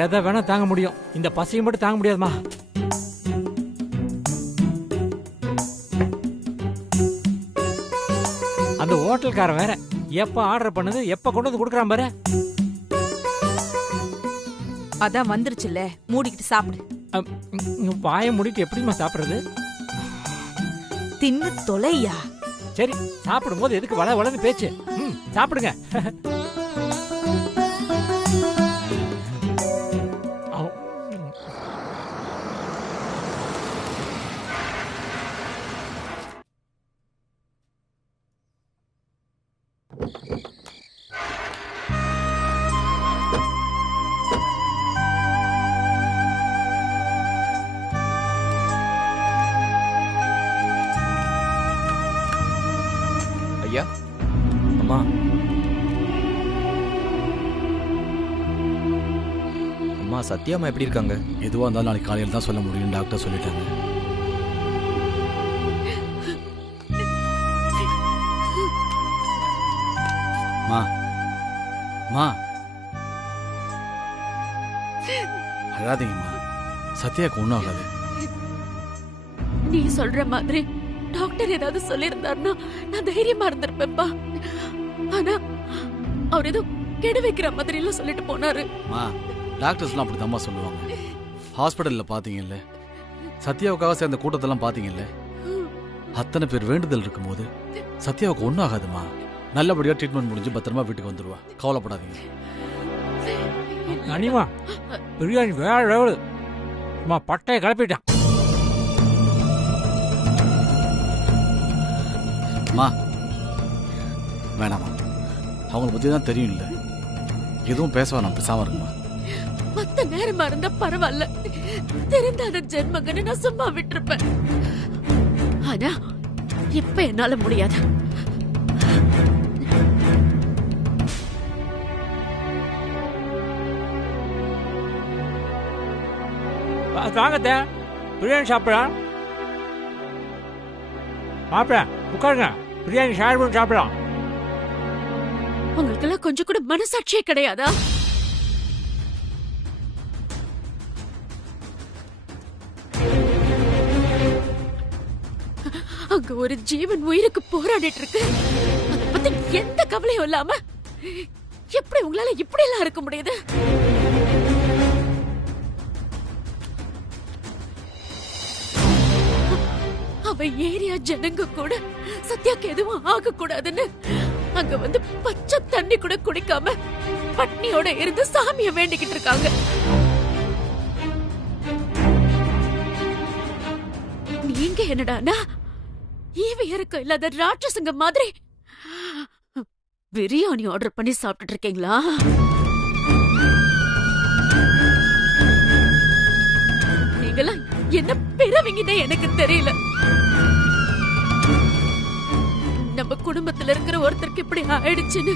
எதை வேணா தாங்க முடியும், இந்த பசியை மட்டும் தாங்க முடியாதுமா. அந்த ஹோட்டல்காரன் வேற எப்ப ஆர்டர் பண்ணது எப்ப கொண்டு வந்து கொடுக்குறான் பாரு. அதான் வந்துருச்சுல்ல, மூடிக்கிட்டு சாப்பிடு. வாயை மூடிட்டு எப்படிமா சாப்பிடுறது? தின்னு தொலையா. சரி, சாப்பிடும் போது எதுக்கு வள வளன்னு பேச்சு? சாப்பிடுங்க. ஐயா, அம்மா, அம்மா சத்யாம்மா எப்படி இருக்காங்க? எதுவாக இருந்தாலும் நாளைக்கு காலையில் தான் சொல்ல முடியும், டாக்டர் சொல்லிட்டாங்க. மா அழாதீங்கம்மா, சத்யாவுக்கு ஒன்றும் ஆகாது. நீ சொல்ற மாதிரி டாக்டர் ஏதாவது சொல்லியிருந்தாருன்னா நான் தைரியமா இருந்திருப்பேன்பா. ஆனா அவர் ஏதோ கெடு வைக்கிற மாதிரி எல்லாம் சொல்லிட்டு போனாரு. டாக்டர்ஸ்லாம் அப்படி தம்மா சொல்லுவாங்க. ஹாஸ்பிட்டல்ல பாத்தீங்கல்ல, சத்யாவுக்காக சேர்ந்த கூட்டத்தெல்லாம் பாத்தீங்கல்ல, அத்தனை பேர் வேண்டுதல் இருக்கும்போது சத்யாவுக்கு ஒன்றும் ஆகாதுமா. நல்லபடியா ட்ரீட்மெண்ட் முடிஞ்சு பத்திரமா வீட்டுக்கு வந்துருவா, கவலைப்படாதீங்க. அனிமா பிரியாணி வேற லெவலு, பட்டையை கிளப்பிட்டான். வேணாமா, அவங்கள பத்தி தான் தெரியும் இல்ல, எதுவும் பேச வேணாம், பேசாம இருக்குமா. மத்த நேரமா இருந்தா பரவாயில்ல, தெரிந்தாத ஜென்மங்கன்னு நான் சும்மா விட்டுருப்பேன். ஆனா இப்ப என்னால முடியாது. வாங்க பிரியாணி சாப்பிடலாம். மாப்பிள்ள உட்காருங்க, பிரியாணி ஷேர் பண்ணி சாப்பிடலாம். உங்களுக்கு எல்லாம் கொஞ்சம் கூட மனசாட்சியே கிடையாதா? அங்க ஒரு ஜீவன் உயிருக்கு போராடிட்டு இருக்கு, அதை பத்தி எந்த கவலையும் இல்லாம எப்படி உங்களால இப்படி எல்லாம் இருக்க முடியுது? அவ ஏரியா ஜனங்க கூட சத்யாக்கு எதுவும் ஆக கூடாதுன்னு அங்க வந்து பச்சை தண்ணி கூட குடிக்காம பட்னியோட இருந்து சாமிய வேண்டிக்கிட்டு இருக்காங்க. நீங்க என்னடானா ஈவி இறக்கம் இல்லாத ராட்சசங்க மாதிரி பிரியாணி ஆர்டர் பண்ணி சாப்பிட்டு இருக்கீங்களா? நீங்களாம் என்ன பிறவிங்கன்னு எனக்கு தெரியல. நம்ம குடும்பத்துல இருக்கிற ஒருத்தருக்கு இப்படி ஆயிடுச்சுன்னு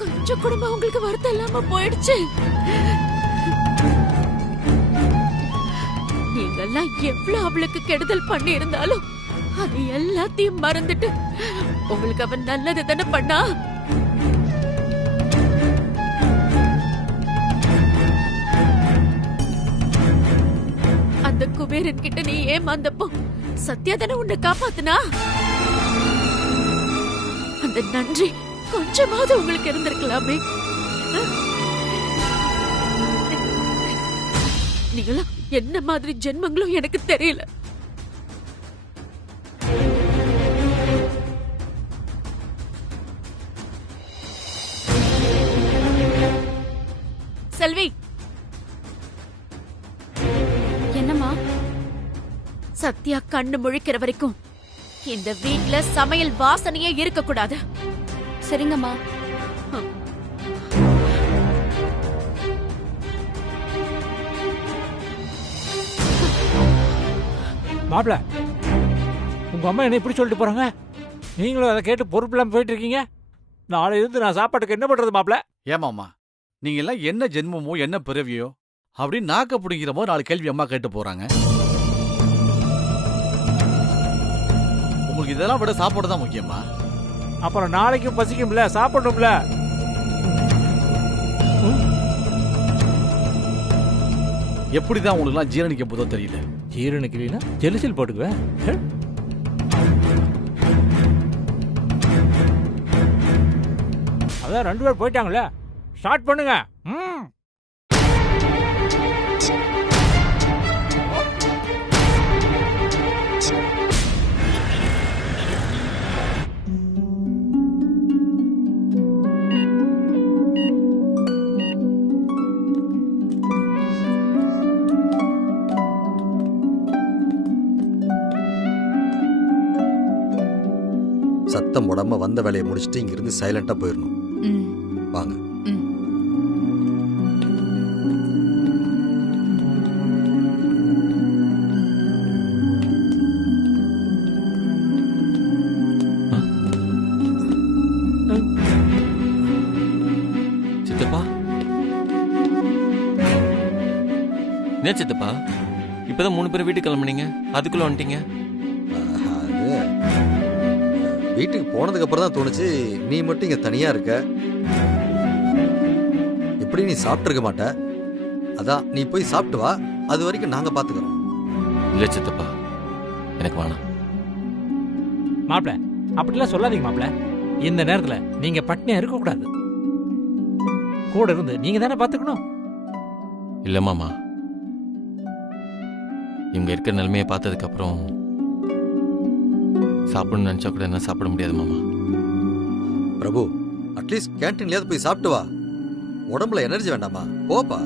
கொஞ்சம் குடும்பம் உங்களுக்கு வருத்தம் இல்லாம போயிடுச்சு. நீங்கெல்லாம் எவ்வளவு அவளுக்கு கெடுதல் பண்ணி இருந்தாலும் அது எல்லாத்தையும் மறந்துட்டு உங்களுக்கு அவன் நல்லது தானே பண்ணா. அந்த குபேரன் கிட்ட நீ ஏமாந்தப்போ சத்யா தானே உன்னை காப்பாத்துனா. அந்த நன்றி கொஞ்சமாவது உங்களுக்கு இருந்திருக்கலாமே. நீங்களா என்ன மாதிரி ஜென்மங்களும் எனக்கு தெரியல. செல்வி, என்னம்மா? சத்யா கண்ணு முழிக்கிற வரைக்கும் இந்த வீட்ல சமையல் வாசனையே இருக்க கூடாது. சரிங்கம்மா. மாப்பிள்ள, உங்க அம்மா என்ன இப்படி சொல்லிட்டு போறாங்க? நீங்களும் அதை கேட்டு பொறுப்பில்லாம போயிட்டு இருக்கீங்க. நாளை இருந்து நான் சாப்பாட்டுக்கு என்ன பண்றது மாப்பிள்ள? ஏமாம்மா, நீங்க எல்லாம் என்ன ஜென்மமோ என்ன பிறவியோ அப்படின்னு நாக்க பிடிக்கிற போது 4 கேள்வி அம்மா கேட்டு போறாங்க. உங்களுக்கு இதெல்லாம் விட சாப்பாடு தான் முக்கியமா? அப்புறம் நாளைக்கும் பசிக்கும்ல, சாப்பிடணும்ல. எப்படிதான் உங்களுக்குலாம் ஜீரணிக்க போதோ தெரியல. ஜீரணிக்கலைன்னா ஜெலிசில் போட்டுக்குவேன். அதான் 2 பேர் போயிட்டாங்களே, ஸ்டார்ட் பண்ணுங்க. சத்தம் போடாம வந்த வேலையை முடிச்சுட்டு இங்கிருந்து சைலண்டா போயிடணும். ம், வாங்க. ம். சித்தப்பா, என்ன சித்தப்பா, இப்பதான் 3 பேரும் வீட்டுக்கு கிளம்புனீங்க, அதுக்குள்ள வந்துட்டீங்க. அது வீட்டுக்கு போனதுக்கு அப்புறம் தான் தோணுச்சு, நீ மட்டும் இங்க தனியா இருக்க, எப்படி நீ சாப்பிட்டுருக்க மாட்ட, அதான் நீ போய் சாப்பிட்டு வா, அது வரைக்கும் நாங்க பாத்துக்கிறோம். இல்ல சித்தப்பா, எனக்கு வேணாம். மாப்பிள, அப்படிலாம் சொல்லாதீங்க மாப்பிள. இந்த நேரத்துல நீங்க பட்னியா இருக்க கூடாது. கூட இருந்து நீங்க தானே பாத்துக்கணும். இல்ல மாமா, இவங்க இருக்கிற நிலைமையை பார்த்ததுக்கு அப்புறம் சாப்பிடணும்னு நினைச்சா கூட என்ன சாப்பிட முடியாது மாமா. பிரபு, அட்லீஸ்ட் கேன்டீன்லயாவது போய் சாப்பிட்டு வா, உடம்புல எனர்ஜி வேண்டாமா? போப்பா.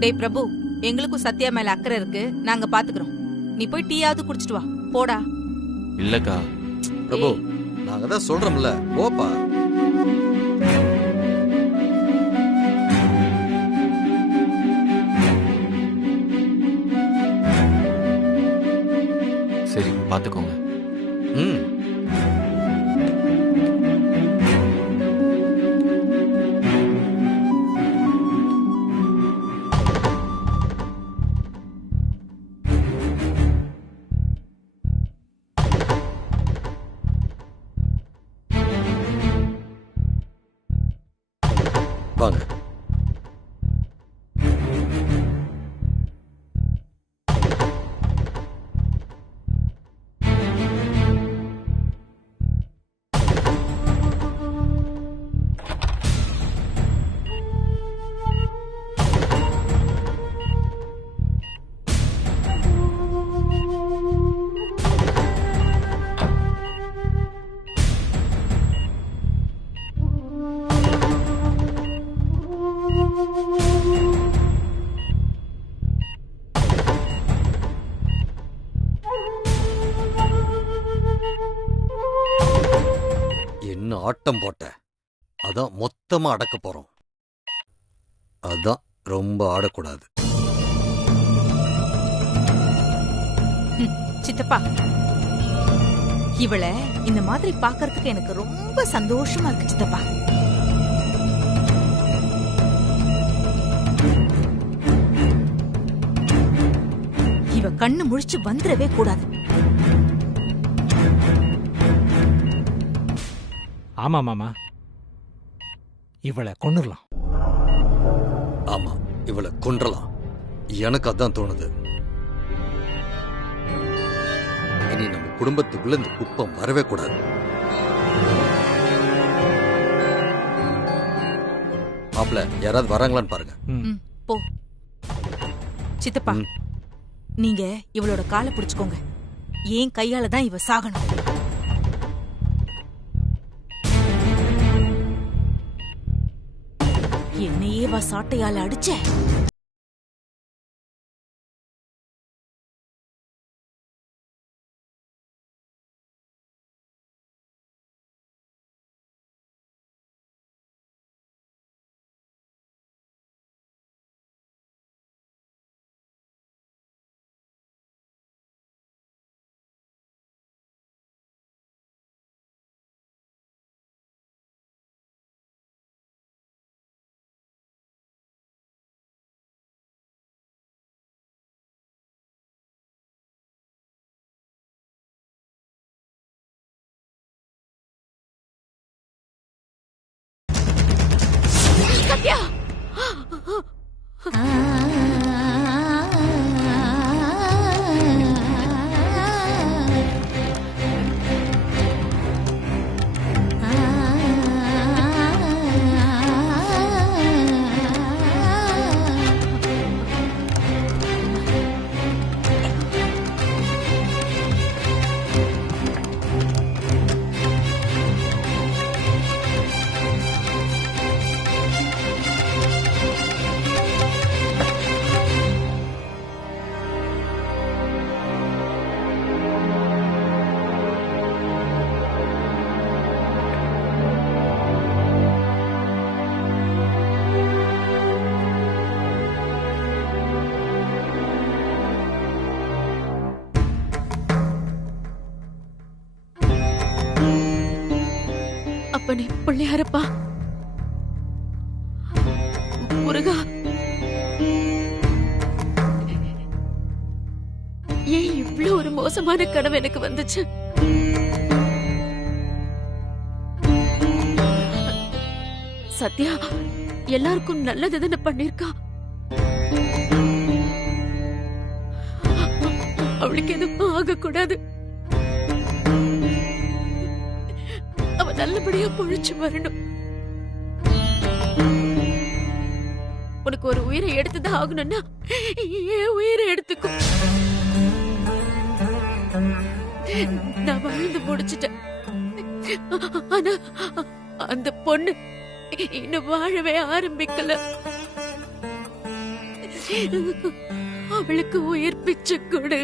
டேய் பிரபு, எங்களுக்கும் சத்யா மேல அக்கறை இருக்கு, நாங்க பாத்துக்கிறோம். நீ போய் டீயாவது குடிச்சிட்டு வா, போடா. இல்லக்கா, பிரபு, நாங்க தான் சொல்றோம்ல, போப்பா. சரி பாத்துக்கோங்க. ம். வாங்க. என்ன ஆட்டம் போட்ட, அதான் மொத்தமா அடக்க போறோம். அதான் ரொம்ப ஆடக்கூடாது. சித்தப்பா, இவளை இந்த மாதிரி பாக்குறதுக்கு எனக்கு ரொம்ப சந்தோஷமா இருக்கு சித்தப்பா. இவ கண்ணு முழிச்சு வந்துடவே கூடாது. ஆமா மாமா, இவளை கொன்னுடலாம். ஆமா, இவளை கொன்றலாம். எனக்கு அதான் தோணுது. இனி நம்ம குடும்பத்துக்குள்ள இந்த குப்பம் வரவே கூடாது. மாப்ள, யாராவது வராங்களான்னு பாருங்க. ம். போ சித்தப்பா, ம். நீங்க இவளோட காலை பிடிச்சுக்கோங்க. ஏன் கையால தான் இவ சாகணும். என்னையே வா சாட்டையால அடிச்ச. அப்ப நீ பிள்ளையாரப்பா. முருகா, ஏன் இவ்வளவு ஒரு மோசமான கனவு எனக்கு வந்துச்சு? சத்யா எல்லாருக்கும் நல்லதுதானே பண்ணிருக்கா. அவளுக்கு எதுவும் ஆகக்கூடாது. அவ நல்லபடியா பொழிச்சு வரணும். உனக்கு ஒரு உயிரை எடுத்துதான் ஆகணும்னா ஏன் உயிரை எடுத்துக்கோ. நான் வாழ்ந்து முடிச்சிட்டேன். ஆனா அந்த பொண்ணு இன்னும் வாழவே ஆரம்பிக்கல. அவளுக்கு உயிர் பிச்சை கொடு.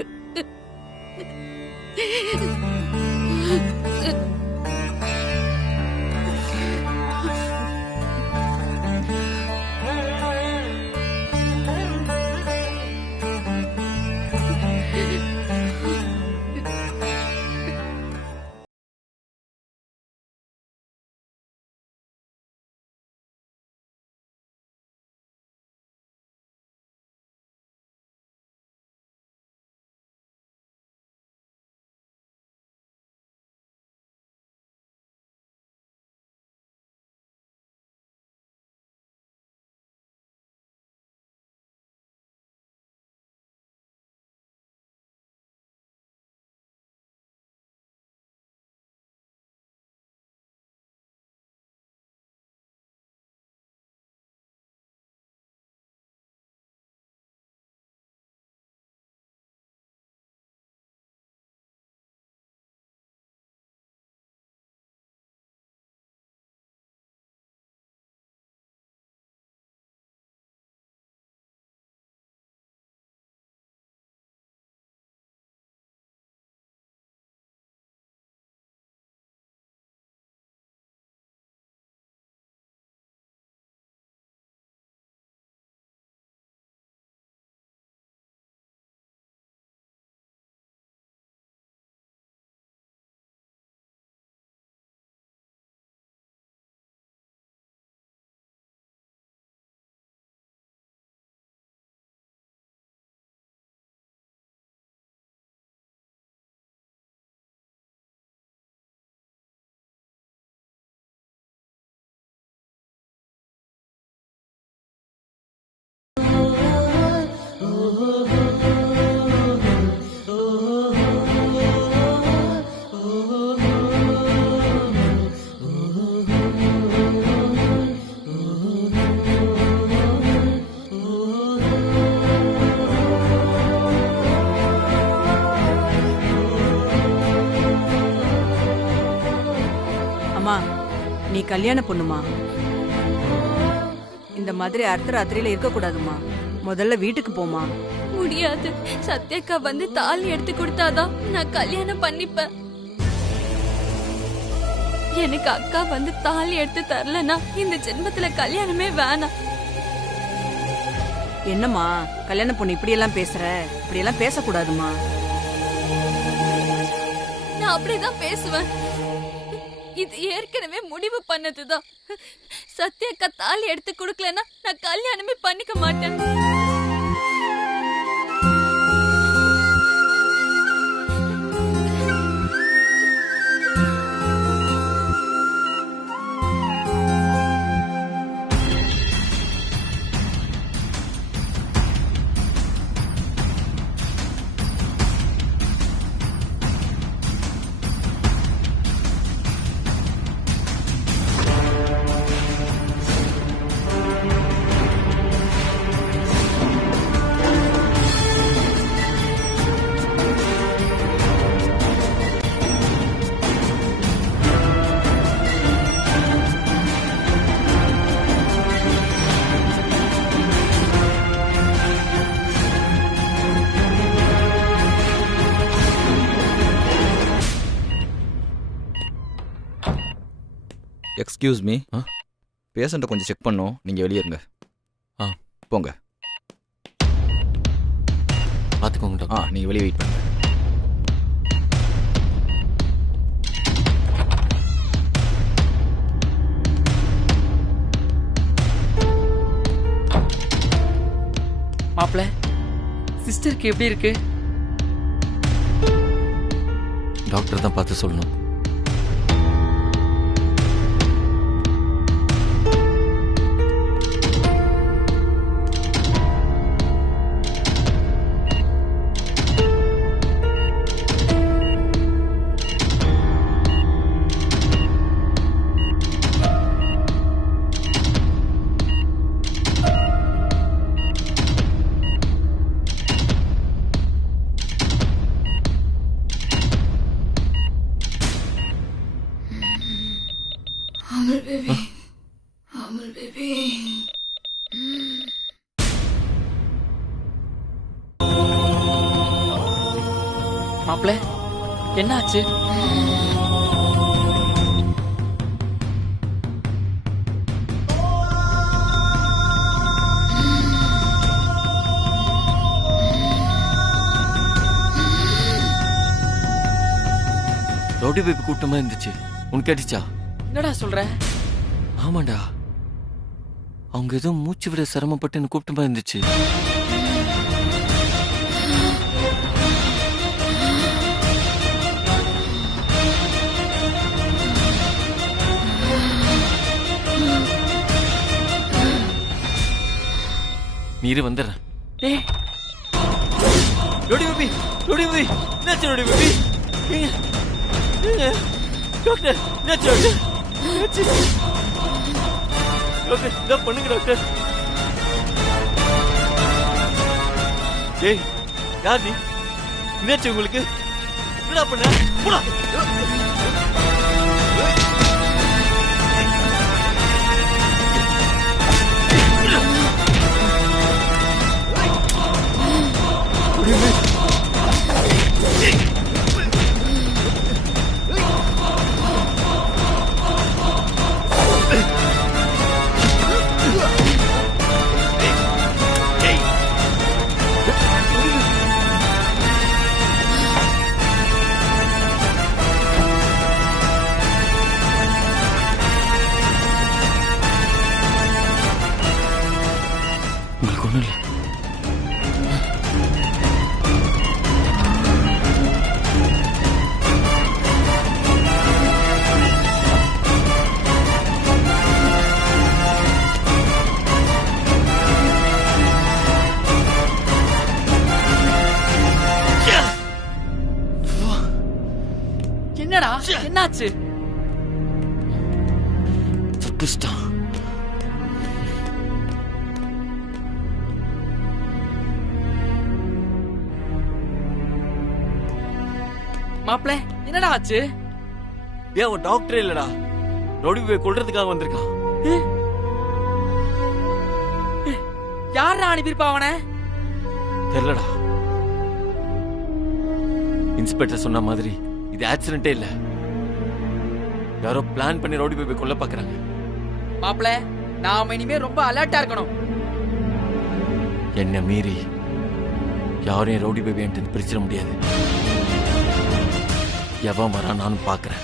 நீ கல்யாண பொண்ணுமா, இந்த மாதிரி அர்த்தராத்திரியில இருக்க கூடாதுமா. முதல்ல வீட்டுக்கு போமா. முடியாது. சத்யக்கா வந்து தாலி எடுத்து கொடுத்தாதான் நான் கல்யாணம் பண்ணிப்பேன். எனக்கு அக்கா வந்து தாலி எடுத்து தரலனா இந்த ஜென்மத்துல கல்யாணமே வேணாம். என்னம்மா கல்யாண பொண்ணு இப்படி எல்லாம் பேசுற? இப்படி எல்லாம் பேசக்கூடாதுமா. நான் அப்படிதான் பேசுவேன். இது ஏற்கனவே முடிவு பண்ணதுதான். சத்யக்கா தாலி எடுத்து கொடுக்கலன்னா நான் கல்யாணமே பண்ணிக்க மாட்டேன். எக்ஸ்கியூஸ் மீ, பேஷண்ட்டை கொஞ்சம் செக் பண்ணோம். நீங்கள் வெளியே இருங்க. போங்க. பார்த்துக்கோங்க. நீங்கள் வெளியே வெயிட் பண்ணுங்க. மாப்பிள சிஸ்டருக்கு எப்படி இருக்கு? டாக்டர் தான் பார்த்து சொல்லணும். மாப்பிள என்னாச்சு? ரவுடி பேபி கூட்டமா இருந்துச்சு. உனக்கு அடிச்சா? என்னடா சொல்ற? ஆமாண்டா, அவங்க ஏதோ மூச்சு விட சிரமப்பட்டு எனக்கு கூட்டமா இருந்துச்சு. நீரு வந்துடுறேன். ரோடி பேபி, ரோடி பேபி, என்னாச்சு ரோடி பேபி? டாக்டர், என்னாச்சு டாக்டர்? என்னாச்சு டாக்டர்? என்ன பண்ணுங்க டாக்டர்? ஏய், யார் நீ? என்னாச்சு உங்களுக்கு? என்னடா பண்ண? போடா. உங்களுக்கு ஒண்ணும் இல்லை. என்னடா என்னாச்சு? தப்பிச்சிட்டான். மாப்பிள என்னடா ஆச்சு? ஏன் அவன் டாக்டரே இல்லடா, ரவுடி போய் கொல்றதுக்காக வந்திருக்கான். யாரா அனுப்பியிருப்பா அவனை? தெரியலடா. இன்ஸ்பெக்டர் சொன்ன மாதிரி இது ஆக்சிடென்டே இல்ல, யாரோ பிளான் பண்ணி ரவுடி போய் கொல்ல பாக்குறாங்க. மாப்பிள நாம இனிமே ரொம்ப அலர்ட்டா இருக்கணும். என்ன மீறி யாரையும் ரவுடி பேபி பிரிச்சிட முடியாது. எவன் வரா நானும் பாக்குறேன்.